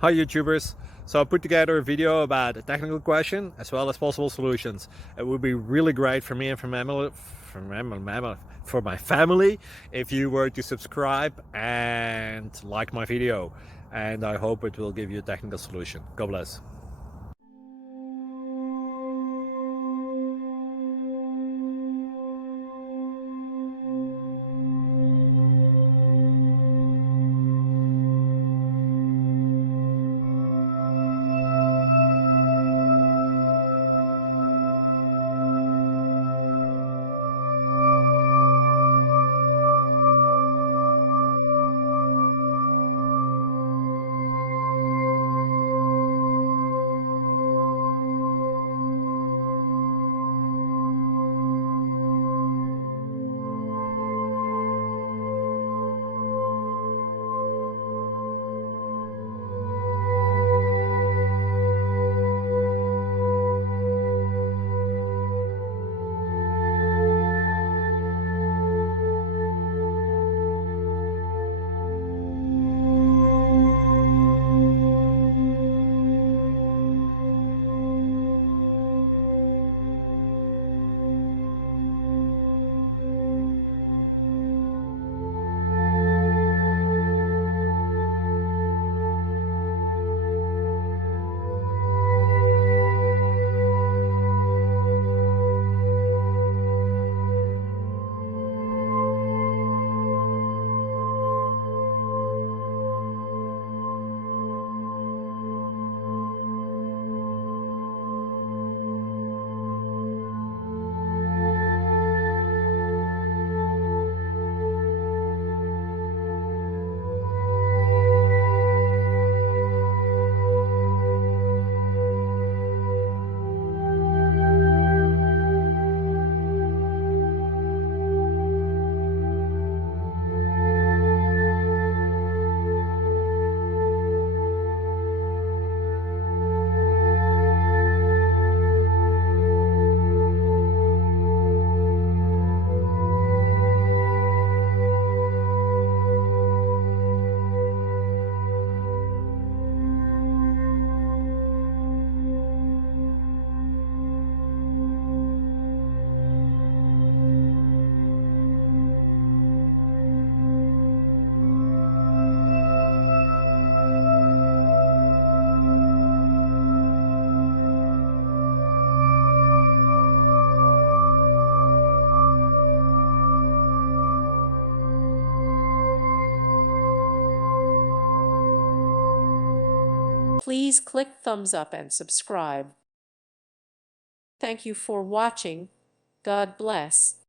Hi YouTubers! So I put together a video about a technical question as well as possible solutions. It would be really great for me and for my family if you were to subscribe and like my video, and I hope it will give you a technical solution. God bless. Please click thumbs up and subscribe. Thank you for watching. God bless.